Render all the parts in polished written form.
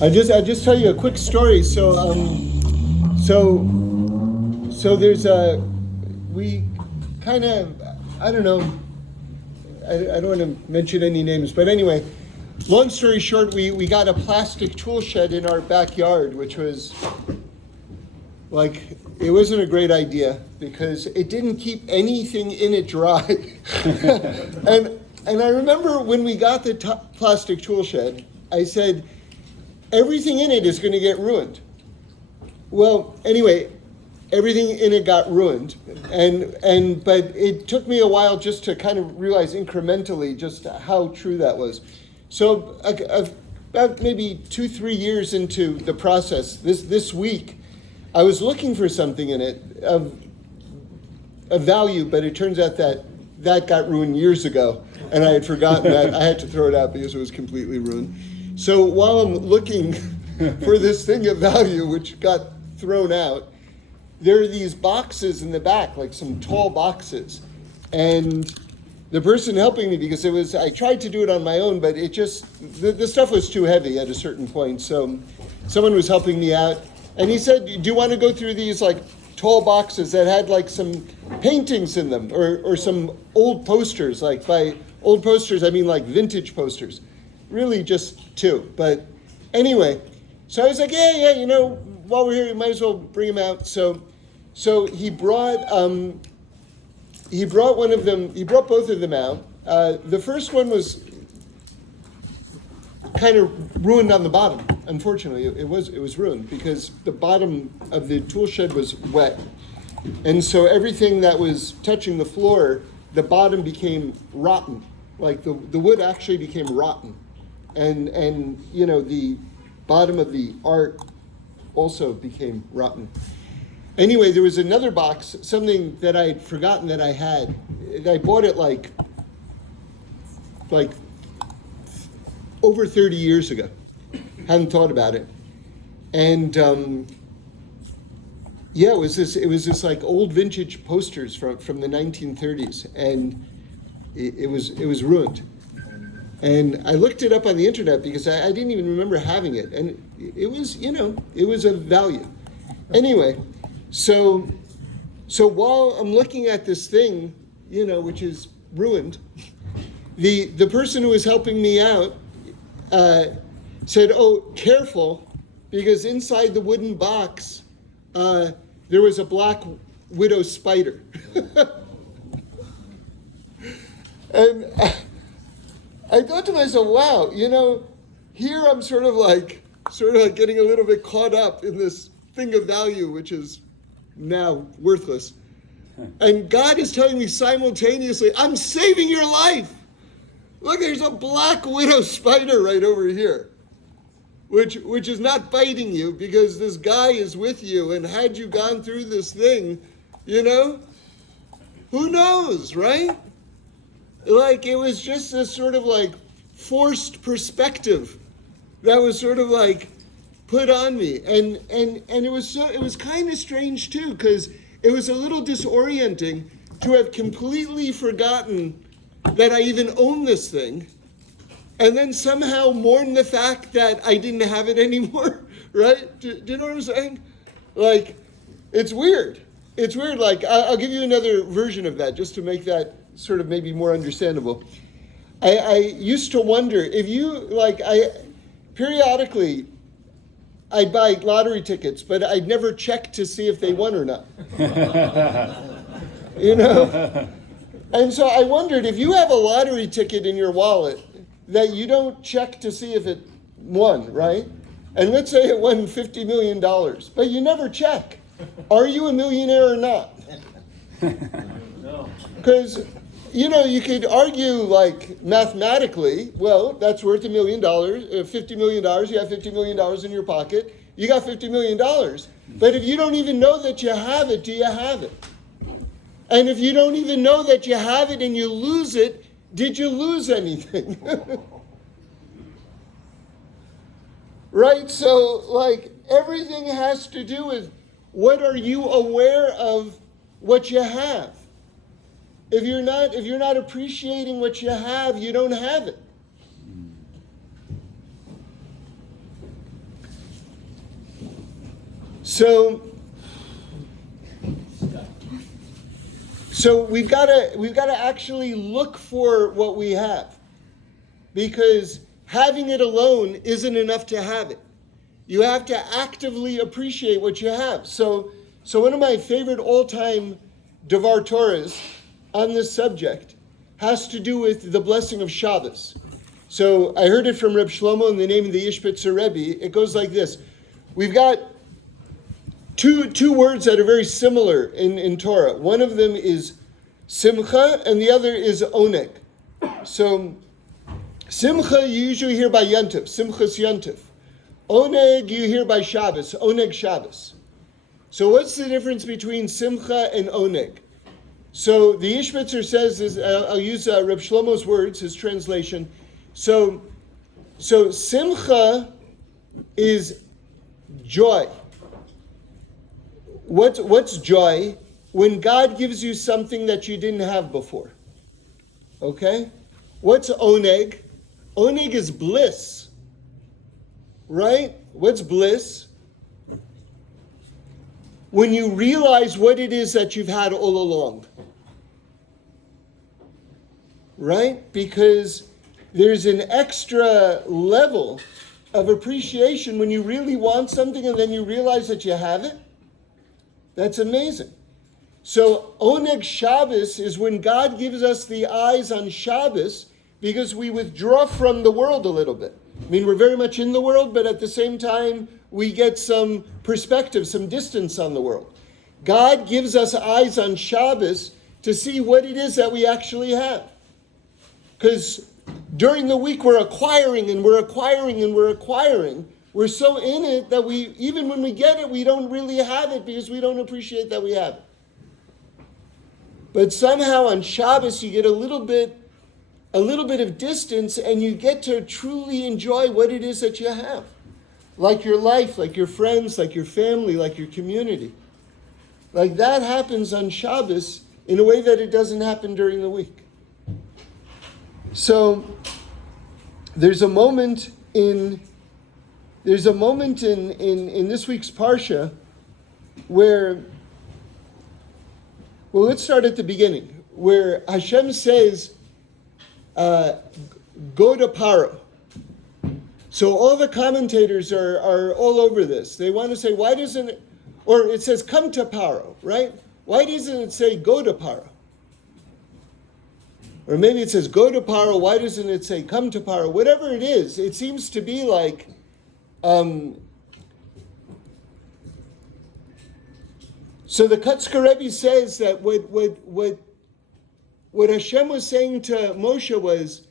I just tell you a quick story. So there's we kind of, I don't know, I don't want to mention any names, but anyway, long story short, we got a plastic tool shed in our backyard, which was like, it wasn't a great idea because it didn't keep anything in it dry. And I remember when we got the plastic tool shed, I said, everything in it is going to get ruined. Well, anyway, everything in it got ruined, but it took me a while just to kind of realize incrementally just how true that was. So about maybe 2-3 years into the process, this week, I was looking for something in it of value, but it turns out that got ruined years ago, and I had forgotten that. I had to throw it out because it was completely ruined. So while I'm looking for this thing of value, which got thrown out, there are these boxes in the back, like some tall boxes. And the person helping me, because I tried to do it on my own, but it just, the stuff was too heavy at a certain point. So someone was helping me out, and he said, do you want to go through these like tall boxes that had like some paintings in them or some old posters? Like by old posters, I mean like vintage posters. Really just two. But anyway, so I was like, yeah, while we're here, we might as well bring him out. So he brought one of them. He brought both of them out. The first one was kind of ruined on the bottom. Unfortunately, it was ruined because the bottom of the tool shed was wet, and so everything that was touching the floor, the bottom became rotten. Like the wood actually became rotten, and the bottom of the art also became rotten. Anyway, there was another box, something that I had forgotten that I had. I bought it like over 30 years ago. Hadn't thought about it. And it was this like old vintage posters from the 1930s, and it was ruined. And I looked it up on the internet because I didn't even remember having it, and it was of value. Anyway, so while I'm looking at this thing, which is ruined, the person who was helping me out said, "Oh, careful, because inside the wooden box there was a black widow spider." And I thought to myself, wow, here I'm sort of like getting a little bit caught up in this thing of value, which is now worthless. And God is telling me simultaneously, I'm saving your life. Look, there's a black widow spider right over here, which is not biting you because this guy is with you. And had you gone through this thing, who knows, right? Like, it was just this sort of like forced perspective that was sort of like put on me. And it was kind of strange too, because it was a little disorienting to have completely forgotten that I even owned this thing, and then somehow mourn the fact that I didn't have it anymore, right? Do you know what I'm saying? Like, it's weird. It's weird. Like, I'll give you another version of that just to make that sort of maybe more understandable. I used to wonder if periodically I'd buy lottery tickets, but I'd never check to see if they won or not. And so I wondered, if you have a lottery ticket in your wallet that you don't check to see if it won, right? And let's say it won $50 million, but you never check. Are you a millionaire or not? Because, you could argue like mathematically, well, that's worth $1 million, $50 million, you have $50 million in your pocket, you got $50 million. But if you don't even know that you have it, do you have it? And if you don't even know that you have it and you lose it, did you lose anything? Right? So, like, everything has to do with what are you aware of what you have. If you're not appreciating what you have, you don't have it. So we've got to actually look for what we have, because having it alone isn't enough to have it. You have to actively appreciate what you have. So one of my favorite all-time Devar Torahs on this subject has to do with the blessing of Shabbos. So I heard it from Reb Shlomo in the name of the Ishbitzer Rebbe. It goes like this. We've got two words that are very similar in Torah. One of them is simcha and the other is oneg. So simcha you usually hear by Yontif, simchas Yontif. Oneg you hear by Shabbos, oneg Shabbos. So what's the difference between simcha and oneg? So the Ishbitzer says, I'll use Reb Shlomo's words, his translation. So simcha is joy. What's joy? When God gives you something that you didn't have before. Okay? What's oneg? Oneg is bliss. Right? What's bliss? When you realize what it is that you've had all along. Right? Because there's an extra level of appreciation when you really want something and then you realize that you have it. That's amazing. So oneg Shabbos is when God gives us the eyes on Shabbos because we withdraw from the world a little bit. I mean, we're very much in the world, but at the same time, we get some perspective, some distance on the world. God gives us eyes on Shabbos to see what it is that we actually have. Because during the week, we're acquiring and we're acquiring and we're acquiring. We're so in it that we, even when we get it, we don't really have it because we don't appreciate that we have it. But somehow on Shabbos, you get a little bit of distance and you get to truly enjoy what it is that you have. Like your life, like your friends, like your family, like your community. Like that happens on Shabbos in a way that it doesn't happen during the week. So there's a moment in this week's Parsha where, well, let's start at the beginning, where Hashem says, go to Paro. So all the commentators are all over this. They want to say, why doesn't it, or it says come to Paro, right? Why doesn't it say go to Paro? Or maybe it says go to Paro, why doesn't it say come to Paro? Whatever it is, it seems to be like, so the Kotzker Rebbe says that what Hashem was saying to Moshe was,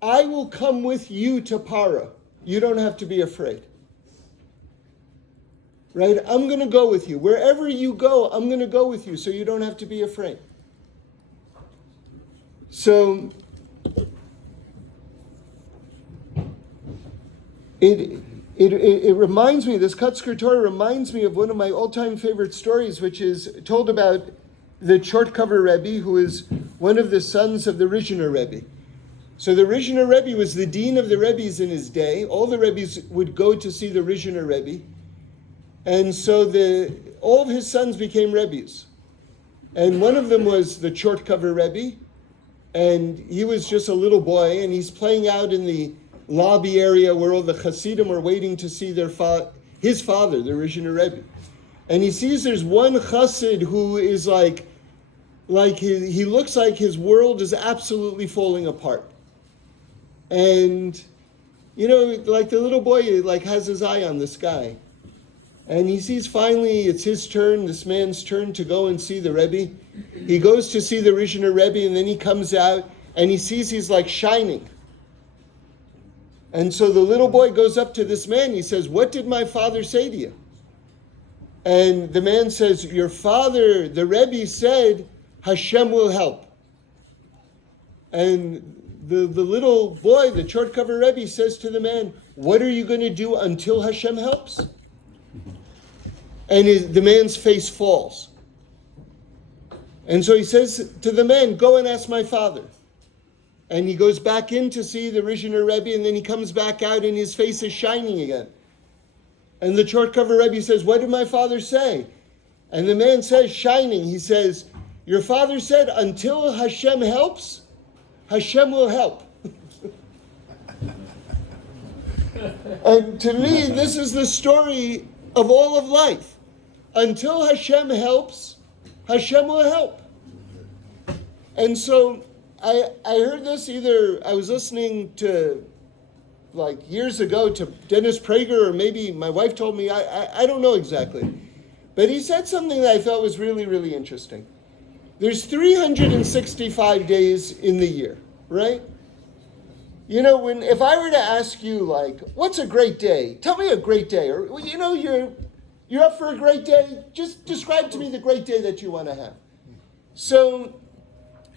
I will come with you to Paro. You don't have to be afraid. Right? I'm going to go with you. Wherever you go, I'm going to go with you, so you don't have to be afraid. So it reminds me, this Kotzker Torah reminds me of one of my all-time favorite stories, which is told about the Chortkover Rebbe, who is one of the sons of the Rizhiner Rebbe. So the Rizhiner Rebbe was the dean of the Rebbes in his day. All the Rebbes would go to see the Rizhiner Rebbe. And so all of his sons became Rebbes. And one of them was the Chortkover Rebbe. And he was just a little boy, and he's playing out in the lobby area where all the Hasidim are waiting to see his father, the Rizhiner Rebbe. And he sees there's one Chassid who is like he looks like his world is absolutely falling apart. And, like the little boy, has his eye on this guy. And he sees finally it's his turn, this man's turn to go and see the Rebbe. He goes to see the Rizhiner Rebbe, and then he comes out, and he sees he's like shining. And so the little boy goes up to this man, he says, what did my father say to you? And the man says, your father, the Rebbe, said, Hashem will help. And the little boy, the Chortkover Rebbe, says to the man, what are you going to do until Hashem helps? And the man's face falls. And so he says to the man, go and ask my father. And he goes back in to see the Rizhiner Rebbe, and then he comes back out and his face is shining again. And the short cover Rebbe says, what did my father say? And the man says, shining, he says, your father said, until Hashem helps, Hashem will help. And to me, this is the story of all of life. Until Hashem helps, Hashem will help. And so I heard this I was listening to, like years ago, to Dennis Prager, or maybe my wife told me, I don't know exactly. But he said something that I thought was really, really interesting. There's 365 days in the year, right? You know, if I were to ask you, like, what's a great day? Tell me a great day. Or, you know, you're up for a great day? Just describe to me the great day that you want to have. So,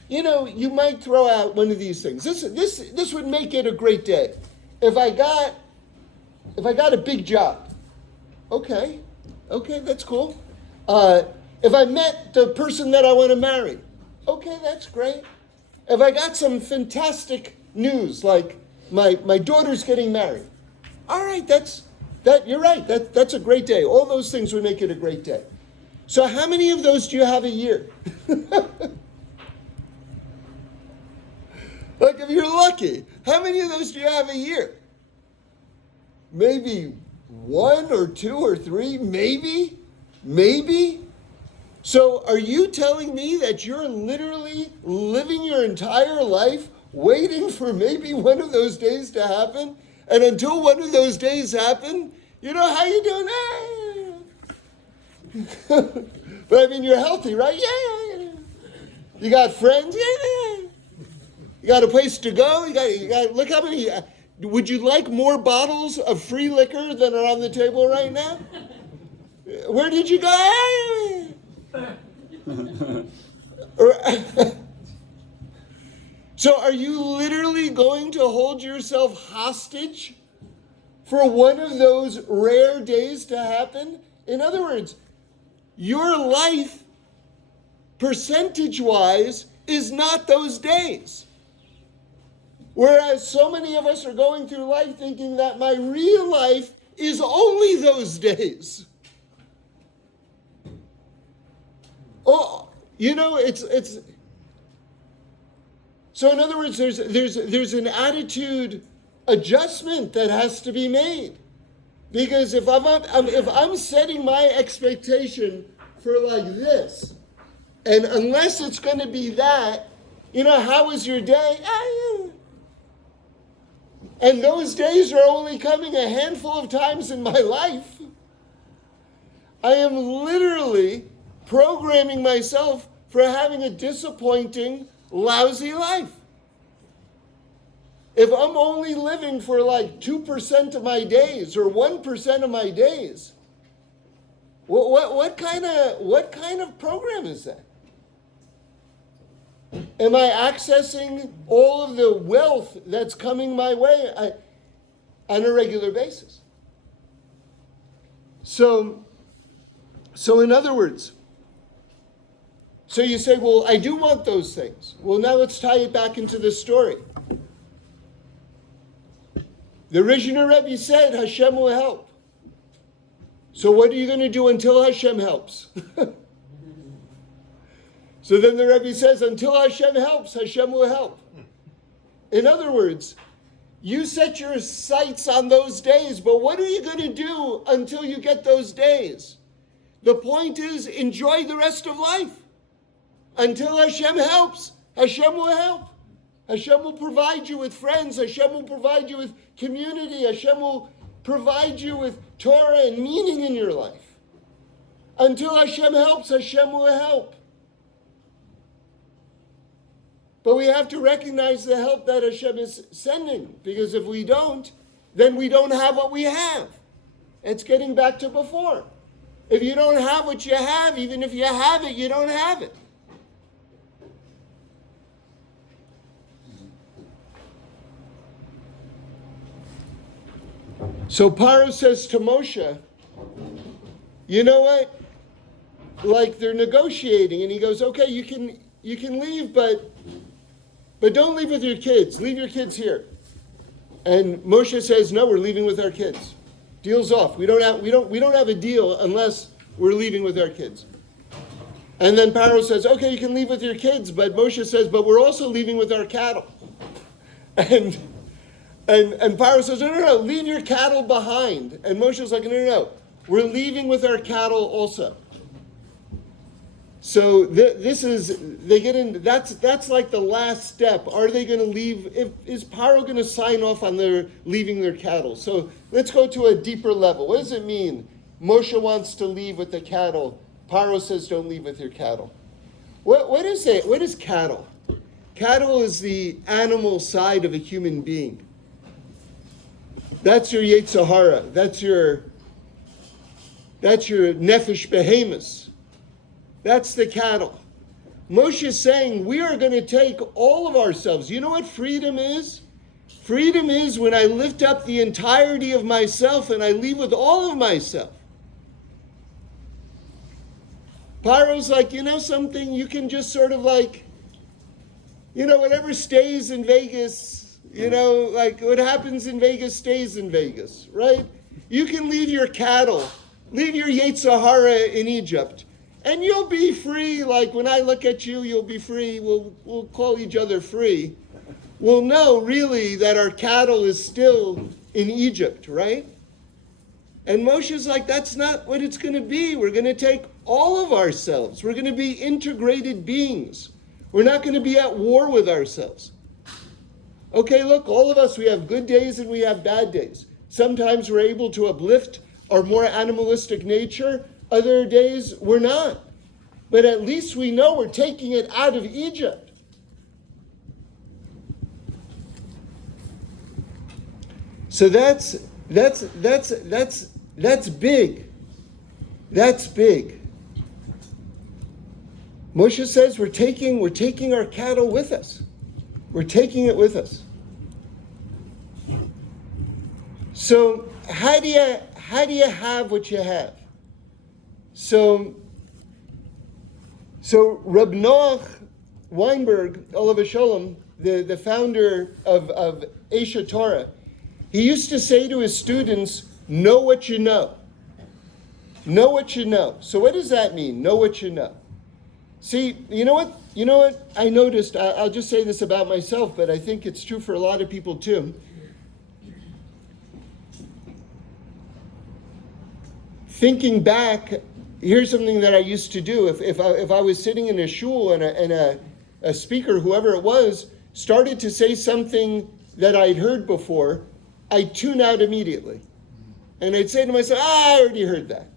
you know, you might throw out one of these things. This would make it a great day. If I got a big job, okay, that's cool. If I met the person that I want to marry, okay, that's great. If I got some fantastic news, like my daughter's getting married, all right, you're right. That's a great day. All those things would make it a great day. So how many of those do you have a year? Like, if you're lucky, how many of those do you have a year? Maybe 1 or 2 or 3, maybe. So are you telling me that you're literally living your entire life waiting for maybe one of those days to happen? And until one of those days happen, you know, how you doing? But I mean, you're healthy, right? Yeah. You got friends? Yeah. You got a place to go? You got. Look how many. Would you like more bottles of free liquor than are on the table right now? Where did you go? So are you literally going to hold yourself hostage for one of those rare days to happen? In other words, your life, percentage-wise, is not those days. Whereas so many of us are going through life thinking that my real life is only those days. Oh, you know, it's. So in other words, there's an attitude adjustment that has to be made, because if I'm setting my expectation for like this, and unless it's going to be that, you know, how was your day? And those days are only coming a handful of times in my life. I am literally programming myself for having a disappointing, lousy life. If I'm only living for like 2% of my days or 1% of my days, what kind of program is that? Am I accessing all of the wealth that's coming my way on a regular basis? So in other words, so you say, well, I do want those things. Well, now let's tie it back into the story. The Rishon Rebbe said, Hashem will help. So what are you going to do until Hashem helps? So then the Rebbe says, until Hashem helps, Hashem will help. In other words, you set your sights on those days, but what are you going to do until you get those days? The point is, enjoy the rest of life. Until Hashem helps, Hashem will help. Hashem will provide you with friends. Hashem will provide you with community. Hashem will provide you with Torah and meaning in your life. Until Hashem helps, Hashem will help. But we have to recognize the help that Hashem is sending. Because if we don't, then we don't have what we have. It's getting back to before. If you don't have what you have, even if you have it, you don't have it. So Paro says to Moshe, you know what? Like, they're negotiating, and he goes, okay, you can leave, but don't leave with your kids. Leave your kids here. And Moshe says, no, we're leaving with our kids. Deal's off. We don't have a deal unless we're leaving with our kids. And then Paro says, okay, you can leave with your kids, but Moshe says, but we're also leaving with our cattle. And Paro says, no, leave your cattle behind. And Moshe's like, no, we're leaving with our cattle also. So that's like the last step. Are they going to leave? Is Paro going to sign off on their leaving their cattle? So let's go to a deeper level. What does it mean? Moshe wants to leave with the cattle. Paro says, don't leave with your cattle. What is it? What is cattle? Cattle is the animal side of a human being. That's your Yetzer Hara. That's your Nefesh Behemoth. That's the cattle. Moshe is saying we are going to take all of ourselves. You know what freedom is? Freedom is when I lift up the entirety of myself and I leave with all of myself. Paro's like, something, you can just sort of like, whatever stays in Vegas, like what happens in Vegas stays in Vegas, right? You can leave your cattle, leave your Yetzer Hara in Egypt, and you'll be free. Like when I look at you, you'll be free. We'll call each other free. We'll know really that our cattle is still in Egypt, right? And Moshe's like, that's not what it's going to be. We're going to take all of ourselves. We're going to be integrated beings. We're not going to be at war with ourselves. Okay, look, all of us, we have good days and we have bad days. Sometimes we're able to uplift our more animalistic nature. Other days we're not. But at least we know we're taking it out of Egypt. So that's big. That's big. Moshe says we're taking our cattle with us. We're taking it with us. So how do you have what you have? So Reb Noach Weinberg, Olav Sholem, the founder of Esha Torah, he used to say to his students, know what you know. Know what you know. So what does that mean? Know what you know. See, you know what I noticed, I'll just say this about myself, but I think it's true for a lot of people too. Thinking back, here's something that I used to do. If I was sitting in a shul and a speaker, whoever it was, started to say something that I'd heard before, I'd tune out immediately. And I'd say to myself, I already heard that.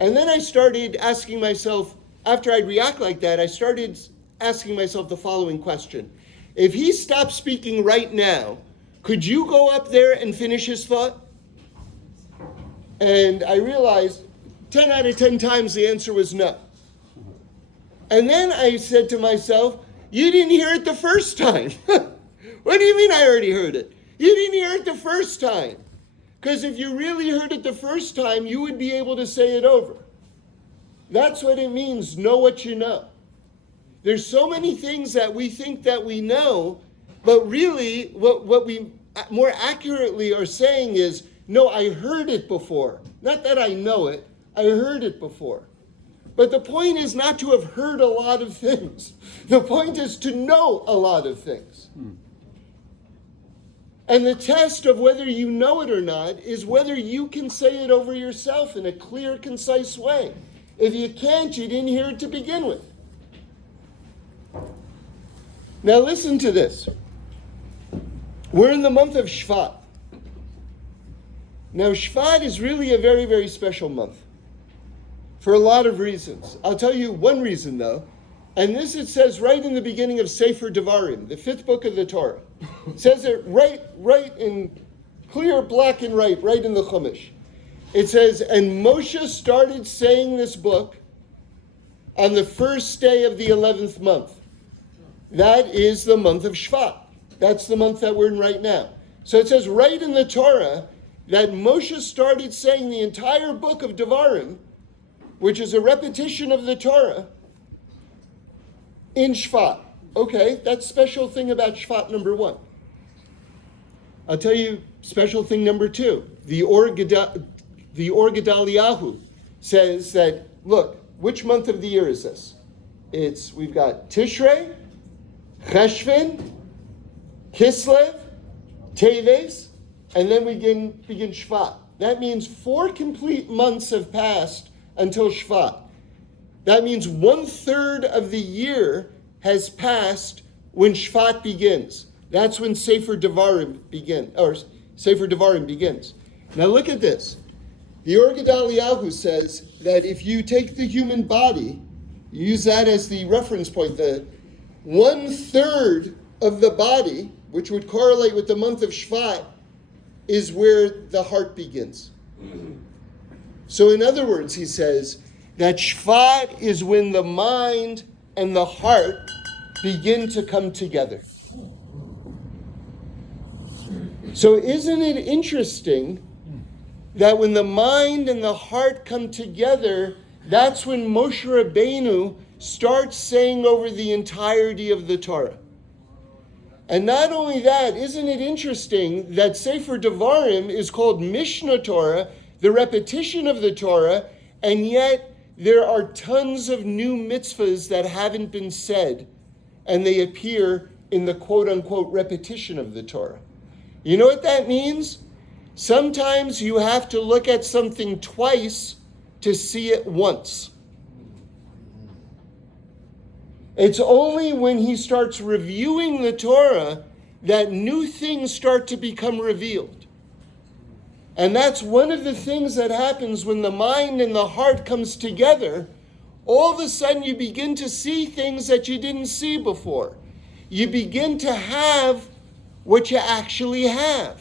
And then I started asking myself, after I'd react like that, I started asking myself the following question. If he stopped speaking right now, could you go up there and finish his thought? And I realized 10 out of 10 times the answer was no. And then I said to myself, you didn't hear it the first time. What do you mean I already heard it? You didn't hear it the first time. Because if you really heard it the first time, you would be able to say it over. That's what it means, know what you know. There's so many things that we think that we know, but really what we more accurately are saying is, no, I heard it before. Not that I know it, I heard it before. But the point is not to have heard a lot of things. The point is to know a lot of things. And the test of whether you know it or not is whether you can say it over yourself in a clear, concise way. If you can't, you didn't hear it to begin with. Now listen to this. We're in the month of Shvat. Now Shvat is really a very, very special month for a lot of reasons. I'll tell you one reason though, and this it says right in the beginning of Sefer Devarim, the 5th book of the Torah. It says it right in clear black and white, right in the Chumash. It says, and Moshe started saying this book on the first day of the 11th month. That is the month of Shvat. That's the month that we're in right now. So it says right in the Torah that Moshe started saying the entire book of Devarim, which is a repetition of the Torah, in Shvat. Okay, that's special thing about Shvat number 1. I'll tell you special thing number 2. The Or Gedaliahu says that, look, which month of the year is this? We've got Tishrei, Cheshvan, Kislev, Teves, and then we begin Shvat. That means 4 complete months have passed until Shvat. That means 1/3 of the year has passed when Shvat begins. That's when Sefer Devarim begins. Now look at this. The Or Gedaliahu says that if you take the human body, you use that as the reference point, the 1/3 of the body, which would correlate with the month of Shvat, is where the heart begins. So in other words, he says that Shvat is when the mind and the heart begin to come together. So isn't it interesting that when the mind and the heart come together, that's when Moshe Rabbeinu starts saying over the entirety of the Torah? And not only that, isn't it interesting that Sefer Devarim is called Mishnah Torah, the repetition of the Torah, and yet there are tons of new mitzvahs that haven't been said, and they appear in the quote-unquote repetition of the Torah. You know what that means? Sometimes you have to look at something twice to see it once. It's only when he starts reviewing the Torah that new things start to become revealed. And that's one of the things that happens when the mind and the heart comes together. All of a sudden you begin to see things that you didn't see before. You begin to have what you actually have.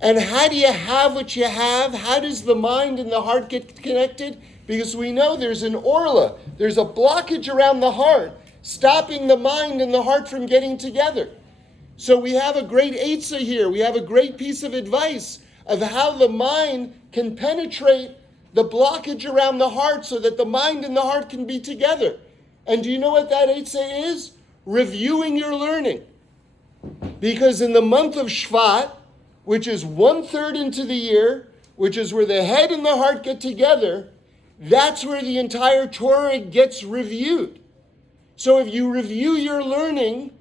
And how do you have what you have? How does the mind and the heart get connected? Because we know there's an orla, there's a blockage around the heart, stopping the mind and the heart from getting together. So we have a great eitzah here, we have a great piece of advice of how the mind can penetrate the blockage around the heart so that the mind and the heart can be together. And do you know what that eitzah is? Reviewing your learning. Because in the month of Shvat, which is 1/3 into the year, which is where the head and the heart get together, that's where the entire Torah gets reviewed. So if you review your learning,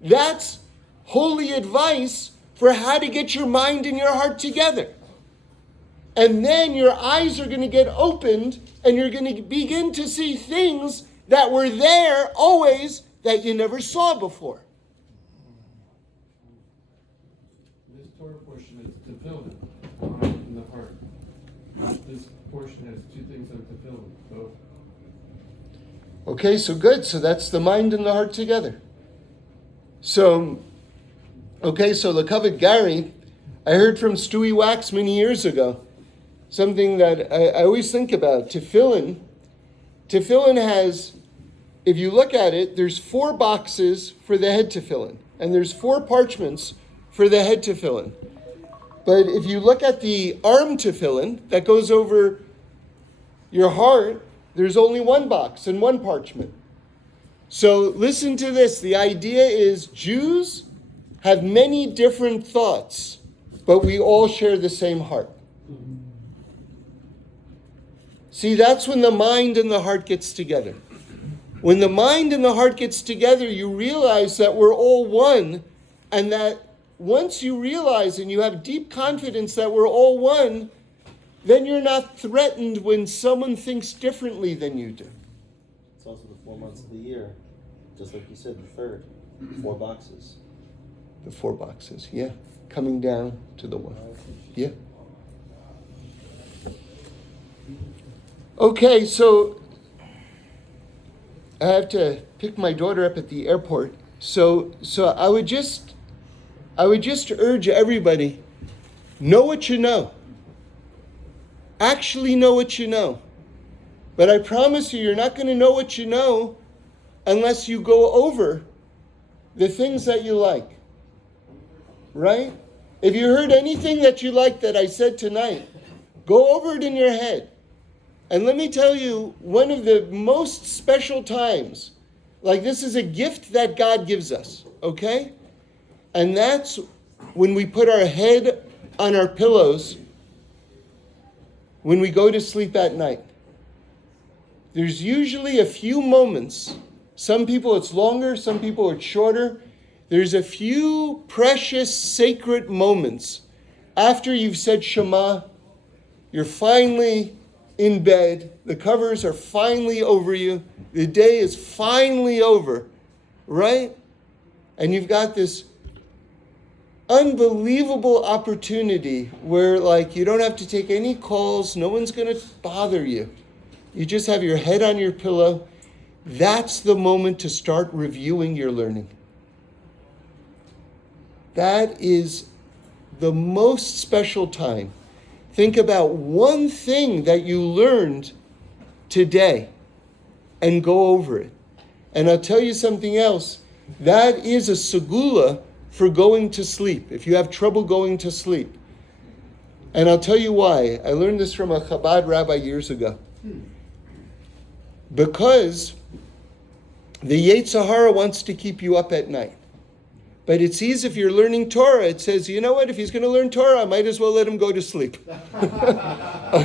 that's holy advice for how to get your mind and your heart together. And then your eyes are going to get opened and you're going to begin to see things that were there always that you never saw before. This Torah portion is tefillin, the mind and the heart. This portion has 2 things on tefillin, both. Okay, so good. So that's the mind and the heart together. So the covered Gary, I heard from Stewie Wax many years ago, something that I always think about. Tefillin has, if you look at it, there's 4 boxes for the head tefillin, and there's 4 parchments for the head tefillin. But if you look at the arm tefillin that goes over your heart, there's only 1 box and 1 parchment. So listen to this. The idea is Jews have many different thoughts, but we all share the same heart. See, that's when the mind and the heart gets together. When the mind and the heart gets together, you realize that we're all one, and that once you realize and you have deep confidence that we're all one, then you're not threatened when someone thinks differently than you do. It's also the 4 months of the year, just like you said, the third, 4 boxes. The 4 boxes, yeah. Coming down to the 1. Yeah. Okay, so I have to pick my daughter up at the airport. So I would just urge everybody, know what you know. Actually know what you know. But I promise you, you're not going to know what you know unless you go over the things that you like. Right? If you heard anything that you like that I said tonight, go over it in your head. And let me tell you, one of the most special times, like this is a gift that God gives us, okay? And that's when we put our head on our pillows when we go to sleep at night. There's usually a few moments. Some people it's longer, some people it's shorter. There's a few precious, sacred moments after you've said Shema. You're finally in bed. The covers are finally over you. The day is finally over, right? And you've got this unbelievable opportunity where, like, you don't have to take any calls. No one's going to bother you. You just have your head on your pillow. That's the moment to start reviewing your learning. That is the most special time. Think about one thing that you learned today and go over it. And I'll tell you something else. That is a segula for going to sleep, if you have trouble going to sleep. And I'll tell you why. I learned this from a Chabad rabbi years ago. Because the Yetzer Hara wants to keep you up at night. But it sees if you're learning Torah, it says, you know what, if he's going to learn Torah, I might as well let him go to sleep. Okay.